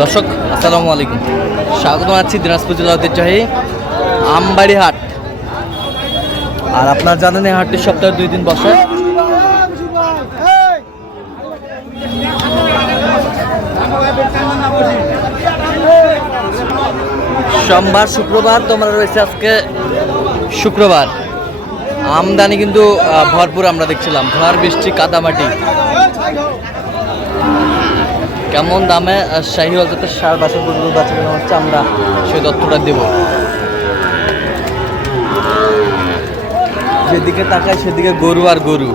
দর্শক, আসসালামু আলাইকুম। স্বাগত আছি দিনাজপুর জেলা ঐতিহ্যবাহী আমবাড়ি হাট। আর আপনার জানেন এই হাটটি সপ্তাহে দুই দিন বসে। সোমবার, শুক্রবার, তোমরা রয়েছে আজকে শুক্রবার। আমদানি কিন্তু ভরপুর আমরা দেখছিলাম। ঝড় বৃষ্টি, কাদামাটি। কেমন দামে আহ, শাহিওয়াল জাতের সার বাছর গরু বাচ্চা হচ্ছে আমরা সেই তথ্যটা দেব। যেদিকে তাকায় সেদিকে গরু আর গরু।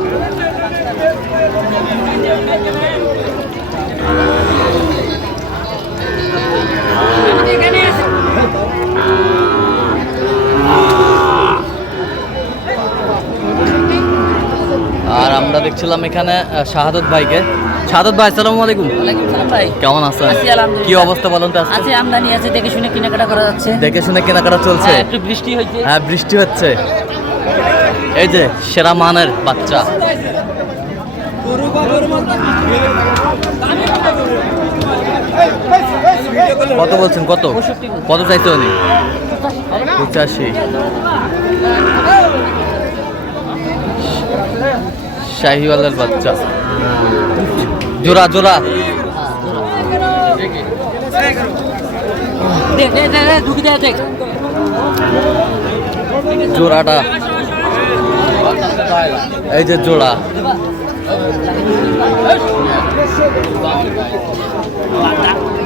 আর আমরা দেখছিলাম এখানে শাহাদত ভাইকে। শাহাদত ভাই আসসালামু আলাইকুম। ভাই। কেমন আছেন? আছি আলহামদুলিল্লাহ। কি অবস্থা বলুন তো আজকে? আছে আমদানি আছে দেখে শুনে কেনাকাটা করা যাচ্ছে। দেখে শুনে কেনাকাটা চলছে। হ্যাঁ, একটু বৃষ্টি হয়েছে। হ্যাঁ বৃষ্টি হচ্ছে। এই যে সেরা মানের বাচ্চা। কত বলছেন কত? কত চাইছে উনি? পঁচাশি। শাহিওয়ালের বাচ্চা। জোড়া জোড়া। জোড়াটা। এই যে জোড়া।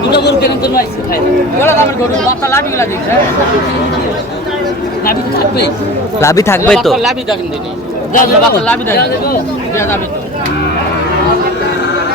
দুটো গরু কেন বড় দামের গরু বাচ্চা লাভি গুলা দেখ হ্যাঁ। লাভি তো লাভি থাকবে তো। লাভি দেখেন দেখি। যা যা লাভি দেখেন দেয়া যাবে তো যা তো ভাই ইয়া কেটে বেশি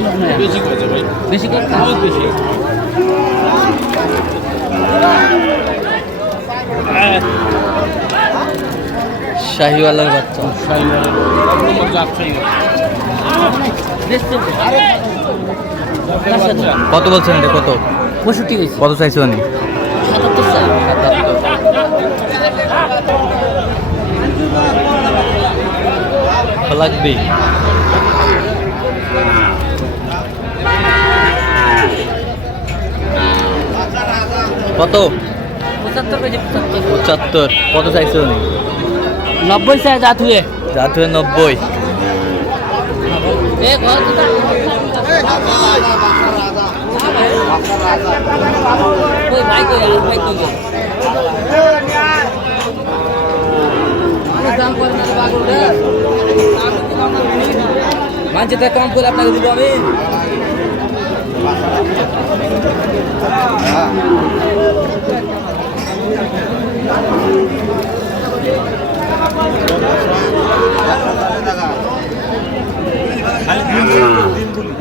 বিশ বেশ শাহিওয়ালার বাচ্চা কত বলছেন এটা কত? পঁয়ষট্টি কত চাইছো উনি? লাগবে কত? পঁচাত্তর কত চাইছে উনি? নব্বই চাই জাত হয়ে। যাতে হয় নব্বই মানছে কম করে আপনাকে দিব আমি।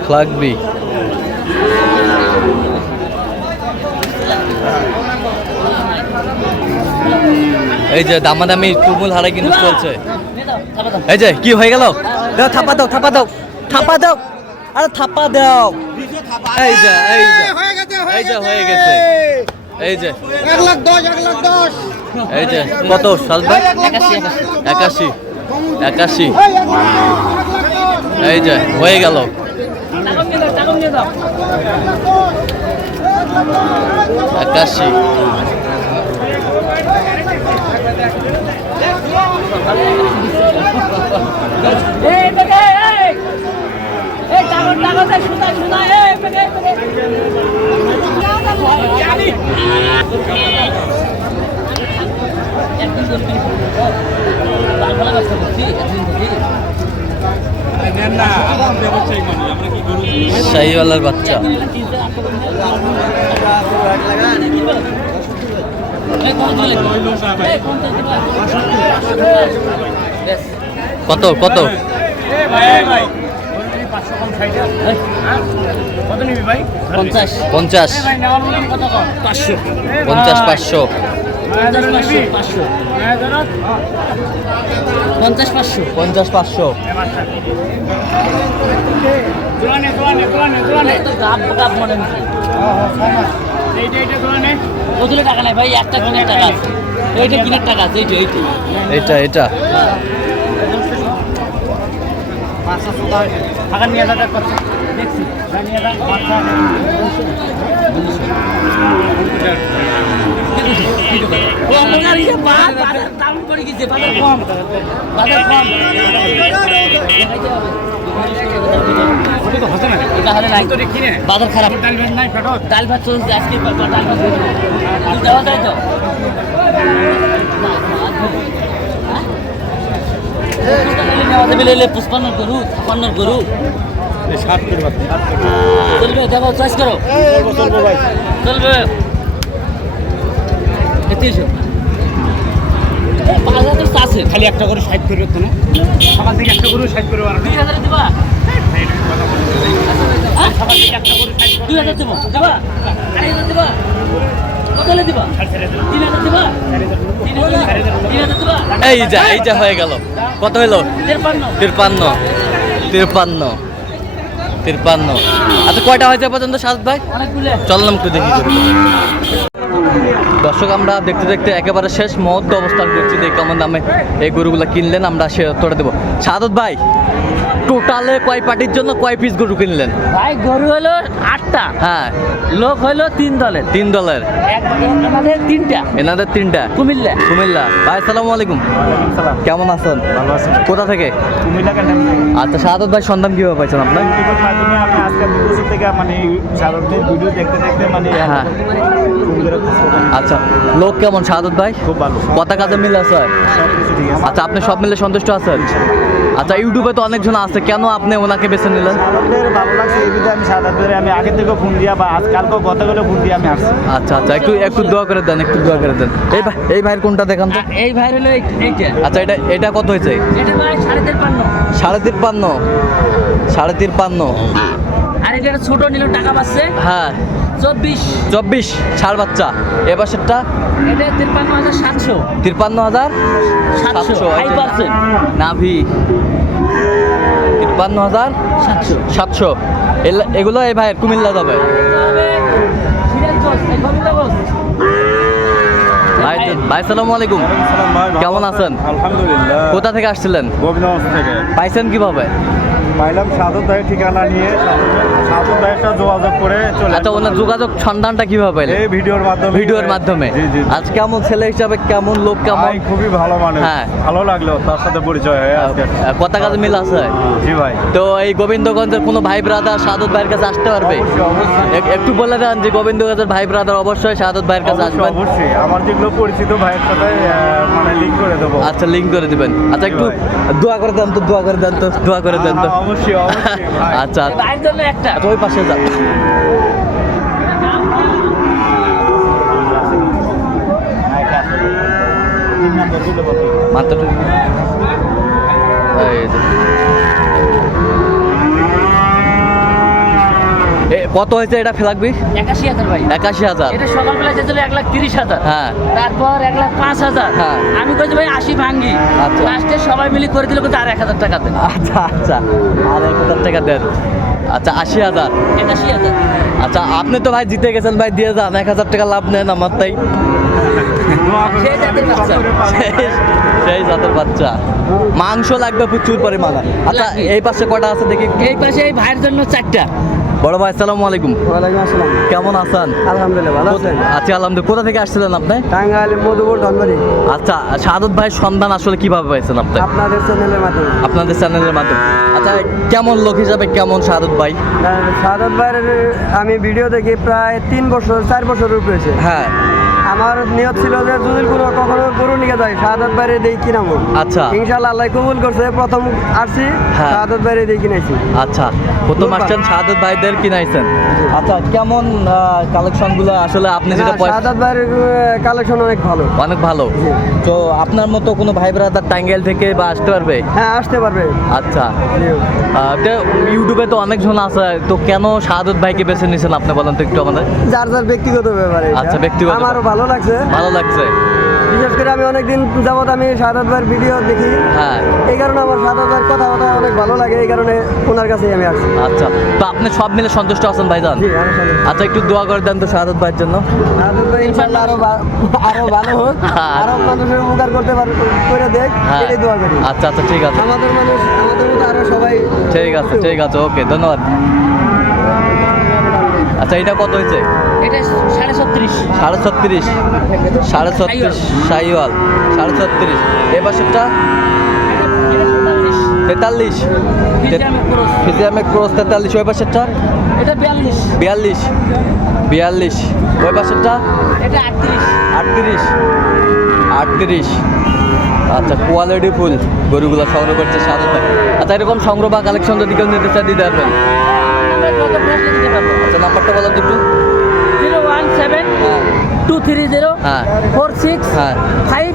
লাগবে এই যে দামাদামি তুমুল হারে কিন্তু চলছে। এই যে, কি হয়ে গেল? থাপা দাও থাপা দাও থাপা দাও। আরে, থাপা দাও। এই যে এই যে এই যে হয়ে গেছে এই যে এক লাখ দশ এক লাখ দশ এই যে কত সাল ভাই একাশি একাশি এই যে হয়ে গেল একাশি এই, কত নিবি ভাই পঞ্চাশ নেওয়ার মতন কত পাঁচশো পঞ্চাশ পাঁচশো। পঞ্চাশ পাঁচশো। পাঁচশো। পঞ্চাশ পাঁচশো। পঞ্চাশ পাঁচশো। মনে টাকা নাই ভাই? একটা কিনার টাকা আছে। এইটা কিনার টাকা আছে এইটা এইটা। এটা এটা পাঁচশো সত্তর টাকা নিয়ে যাবে করছে। দেখছি। নিয়ে যাবে ও আমাদের ইয়ে বা- বাজার খারাপ। ডাল ভাত চলছে আজকে ডাল ভাত। দেওয়া পুষ্পান্নর গরু ছাপান্নর গরু। চলবে দেখো চয়েস করো। চলবে। পাঁচ হাজার আছে। খালি একটা করে সাইড করবে তো না? সকাল থেকে একটা করে সাইড করবে দুই হাজারে দিবা? সকাল থেকে একটা করে সাইড দুই হাজার দেবো? দিবা আড়াই হাজার দিবা? এই যা এই যা হয়ে গেল। কত হলো তিরপান্ন। তিরপান্ন। তিরপান্ন। আচ্ছা কয়টা হয়েছে পর্যন্ত সাত ভাই? চললাম একটু দেখি। দর্শক আমরা দেখতে দেখতে একেবারে শেষ মুহূর্তে অবস্থান করছি। যে কেমন দামে এই গরুগুলো কিনলেন আমরা সে তোড়ে দেবো। সাদত ভাই টোটালে কয় পার্টির জন্য কয় পিস গরু কিনলেন? ভাই গরু হলো আটটা। হ্যাঁ। লোক হলো তিন দলের। তিন দলের। তিনটা। এনাদের তিনটা। কুমিল্লা। কুমিল্লা। ভাই আসসালামু আলাইকুম। কেমন আছেন? ভালো আছেন কোথা থেকে? কুমিল্লা আচ্ছা সাদত ভাই সন্ধান কীভাবে পাইছেন আপনার? বছর থেকে মানে সাধারণদের ভিডিও দেখতে দেখতে মানে হ্যাঁ। আচ্ছা লোক কেমন? সাদত ভাই? খুব ভালো। কথা কাজে মিল আছে? আচ্ছা আপনি সব মিলে সন্তুষ্ট আছেন? আচ্ছা ইউটিউবে তো অনেকজন আছে কেন আপনি ওনাকে বেছে নিলেন? সাধারণদের ভালো লাগছে এই আমি সাধারণদের আমি আগে থেকে ফোন দিয়া বা আজকালকেও গতকালও ফোন দিয়ে আমি আসছি। আচ্ছা আচ্ছা একটু একটু দোয়া করে দেন একটু দোয়া করে দেন। এই ভাই এই ভাইয়ের কোনটা দেখান তো? এই ভাই হলো এই- এইটা আচ্ছা এটা এটা কত হয়েছে? এটা ভাই সাড়ে তিরপান্ন সাড়ে তিপ্পান্ন? সাড়ে তিপ্পান্ন। এটা একটা ছোট নিল টাকা পাচ্ছে হ্যাঁ। চব্বিশ। চব্বিশ ছাড় বাচ্চা। এ পাশেরটা? এটা তিরপান্ন হাজার সাতশো। তিপ্পান্ন হাজার সাতশো নাভি। তিপ্পান্ন হাজার সাতশো। সাতশো। এগুলো এই ভাইয়ের কুমিল্লা যাবে। ভাই ভাই সালামু আলাইকুম। কেমন আছেন? আলহামদুলিল্লাহ। কোথা থেকে আসছিলেন? থেকে। পাইছেন কীভাবে? পাইলাম সাধু ভাইয়ের ঠিকানা নিয়ে সাধু ভাইয়ের সাথে যোগাযোগ করে চলে আচ্ছা ওনার যোগাযোগ সন্ধানটা কীভাবে পাইলেন? এই ভিডিওর মাধ্যমে। ভিডিওর মাধ্যমে। আজ কেমন ছেলে হিসাবে কেমন লোক কেমন খুবই ভালো মানুষ। হ্যাঁ। ভালো লাগল তার সাথে পরিচয় হয়ে আজকে। কথা কাজে মিল আছে? জি ভাই। তো এই গোবিন্দগঞ্জের কোনো ভাই ব্রাদার সাদত ভাইয়ের কাছে আসতে পারবে? একটু বলে দেন যে গোবিন্দগঞ্জের ভাই ব্রাদার অবশ্যই সাদত ভাইয়ের কাছে আসবেন। অবশ্যই। আমার যেগুলো পরিচিত ভাইয়ের সাথে মানে লিঙ্ক করে দেবো। আচ্ছা লিঙ্ক করে দিবেন। আচ্ছা একটু দোয়া করে দেন তো দোয়া করে দেন তো দোয়া করে দেন তো। অবশ্যই অবশ্যই আচ্ছা ভাইয়ের জন্য একটা। আচ্ছা, ওই পাশে যা। মাত্র এই যে। এ, কত হয়েছে এটা ফেলাকবি একাশি হাজার ভাই। একাশি হাজার। এটা সকালবেলা যেছিল এক লাখ তিরিশ হাজার। হ্যাঁ। তারপর এক লাখ পাঁচ হাজার। হ্যাঁ। আমি কইছি ভাই আশি ভাঙ্গি। আচ্ছা। লাস্টে সবাই মিলে করে দিল কিন্তু আর এক হাজার টাকা দেন। আচ্ছা আচ্ছা। আর এক হাজার টাকা দেন। আচ্ছা আশি হাজার। একাশি হাজার। আচ্ছা আপনি তো ভাই জিতে গেছেন ভাই দিয়ে যান। এক হাজার টাকা লাভ নেন আমার তাই। সেই জাতের বাচ্চা। সেই- সেই জাতের বাচ্চা। মাংস লাগবে প্রচুর পরিমাণে। আচ্ছা এই পাশে কটা আছে দেখি। এই পাশে এই ভাইয়ের জন্য চারটা। বড় ভাই আসসালামু আলাইকুম। ওয়ালাইকুম আসসালাম। কেমন আছেন? আলহামদুলিল্লাহ ভালো আছেন? আচ্ছা আলহামদুলিল্লাহ। কোথা থেকে আসছিলেন আপনি? টাঙ্গাইল মধুপুর ধনবাড়ি। আচ্ছা সাদত ভাই সন্ধান আসলে কীভাবে পাইছেন আপনি? আপনাদের চ্যানেলের মাধ্যমে। আপনাদের চ্যানেলের মাধ্যমে। আচ্ছা কেমন লোক হিসাবে কেমন সাদত ভাই? সাদত ভাইয়ের আমি ভিডিও দেখি প্রায় তিন বছর চার বছর হয়েছে। হ্যাঁ। আমার নিয়ত ছিল যে যদি কোনো কখনো গরু নিয়ে যায় সাদত বাইরে দেই কিনামো। আচ্ছা। ইনশাল্লাহ আল্লাহ কবুল করছে প্রথম আসছি হ্যাঁ। বাইরে দেই কিনাইছি। আচ্ছা প্রথম আসছেন সাদত ভাইদের কিনাইছেন। আচ্ছা কেমন কালেকশনগুলো আসলে আপনি যেটা সাদত ভাইয়ের কালেকশন অনেক ভালো। অনেক ভালো। তো আপনার মতো কোনো ভাই ব্রাদার টাঙ্গাইল থেকে বা আসতে পারবে? হ্যাঁ আসতে পারবে। আচ্ছা। তো ইউটিউবে তো অনেকজন আছে তো কেন শাহাদত ভাইকে বেছে নিয়েছেন আপনি বলেন তো একটু আমাদের? যার যার ব্যক্তিগত ব্যাপারে। আচ্ছা, ব্যক্তিগত আমারও ভালো লাগছে? ভালো লাগছে। বিশেষ করে আমি অনেকদিন যাবত আমি সাদাত ভাইয়ের ভিডিও দেখি। হ্যাঁ। এই কারণে আমার সাদাত ভাইয়ের কথা কথা অনেক ভালো লাগে এই কারণে ওনার কাছেই আমি আসছি। আচ্ছা। তো আপনি সব মিলে সন্তুষ্ট আছেন ভাইজান? আচ্ছা একটু দোয়া করে দেন তো শাহাদত ভাইয়ের জন্য। সাদাত ভাই ইনশাল্লাহ আরও আরও ভালো হোক। আরও মানুষের উপকার করতে পার করে দেখ হ্যাঁ। এটাই দোয়া করি। আচ্ছা আচ্ছা ঠিক আছে। আমাদের মানুষ আমাদের মতো আরও সবাই ঠিক আছে ঠিক আছে ওকে ধন্যবাদ। আচ্ছা এটা কত হয়েছে? এটা সাড়ে ছত্রিশ। সাড়ে ছত্রিশ। সাড়ে ছত্রিশ সাড়ে ছত্রিশ। এ পাশেরটা? তেতাল্লিশ। ফিজিয়ামে ক্রস। ফিজিয়ামে ক্রস তেতাল্লিশ। ওই পাশেরটা? এটা বিয়াল্লিশ। বিয়াল্লিশ। বিয়াল্লিশ। ওই পাশেরটা? এটা আটত্রিশ। আটত্রিশ। আটত্রিশ। আচ্ছা কোয়ালিটি ফুল গরুগুলো সংগ্রহ করছে সাদা আচ্ছা এরকম সংগ্রহ বা কালেকশন যদি কেউ নিতে চায় দিতে পারবেন। আচ্ছা নাম্বারটা বলো একটু জিরো ওয়ান সেভেন হ্যাঁ। টু থ্রি জিরো হ্যাঁ। ফোর সিক্স হ্যাঁ। ফাইভ